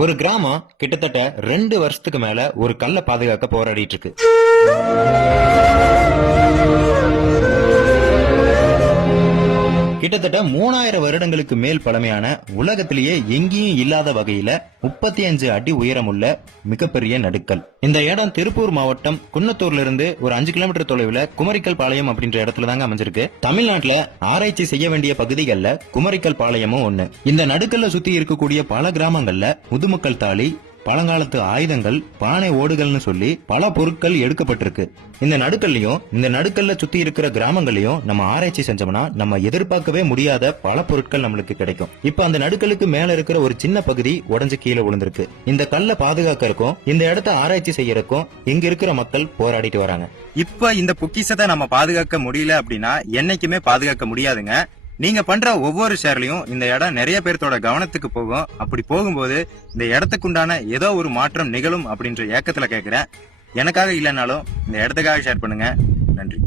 ஒரு கிராமம் கிட்டத்தட்ட 2 வருஷத்துக்கு மேல ஒரு கல்லை பாதுகாக்க போராடிட்டு இருக்கு. கிட்டத்தட்ட 3000 வருடங்களுக்கு மேல் பழமையான, உலகத்திலேயே எங்கேயும் இல்லாத வகையில 35 அடி உயரமுள்ள மிகப்பெரிய நடுக்கல். இந்த இடம் திருப்பூர் மாவட்டம் குன்னத்தூர்ல இருந்து ஒரு 5 கிலோமீட்டர் தொலைவுல குமரிக்கல் பாளையம் அப்படின்ற இடத்துல தாங்க அமைஞ்சிருக்கு. தமிழ்நாட்டுல ஆராய்ச்சி செய்ய வேண்டிய பகுதிகள்ல குமரிக்கல் பாளையமும் ஒண்ணு. இந்த நடுக்கல்ல சுத்தி இருக்கக்கூடிய பல கிராமங்கள்ல முதுமக்கள் தாலி, பழங்காலத்து ஆயுதங்கள், பானை ஓடுகள்னு சொல்லி பல பொருட்கள் எடுக்கப்பட்டிருக்கு. இந்த நடுக்கல்லையும் இந்த நடுக்கல்ல சுத்தி இருக்கிற கிராமங்களையும் நம்ம ஆராய்ச்சி செஞ்சோம்னா நம்ம எதிர்பார்க்கவே முடியாத பல பொருட்கள் நம்மளுக்கு கிடைக்கும். இப்ப அந்த நடுக்கலுக்கு மேல இருக்கிற ஒரு சின்ன பகுதி உடைஞ்சு கீழே விழுந்திருக்கு. இந்த கல்லை பாதுகாக்கிறதுக்கும் இந்த இடத்த ஆராய்ச்சி செய்யறதுக்கும் இங்க இருக்கிற மக்கள் போராடிட்டு வராங்க. இப்ப இந்த பொக்கிஷத்தை நம்ம பாதுகாக்க முடியல அப்படின்னா என்னைக்குமே பாதுகாக்க முடியாதுங்க. நீங்க பண்ற ஒவ்வொரு ஷேர்லயும் இந்த இடம் நிறைய பேர்த்தோட கவனத்துக்கு போகும். அப்படி போகும்போது இந்த இடத்துக்குண்டான ஏதோ ஒரு மாற்றம் நிகழும் அப்படின்ற ஏக்கத்துல கேக்குறேன். எனக்காக இல்லைனாலும் இந்த இடத்துக்காக ஷேர் பண்ணுங்க. நன்றி.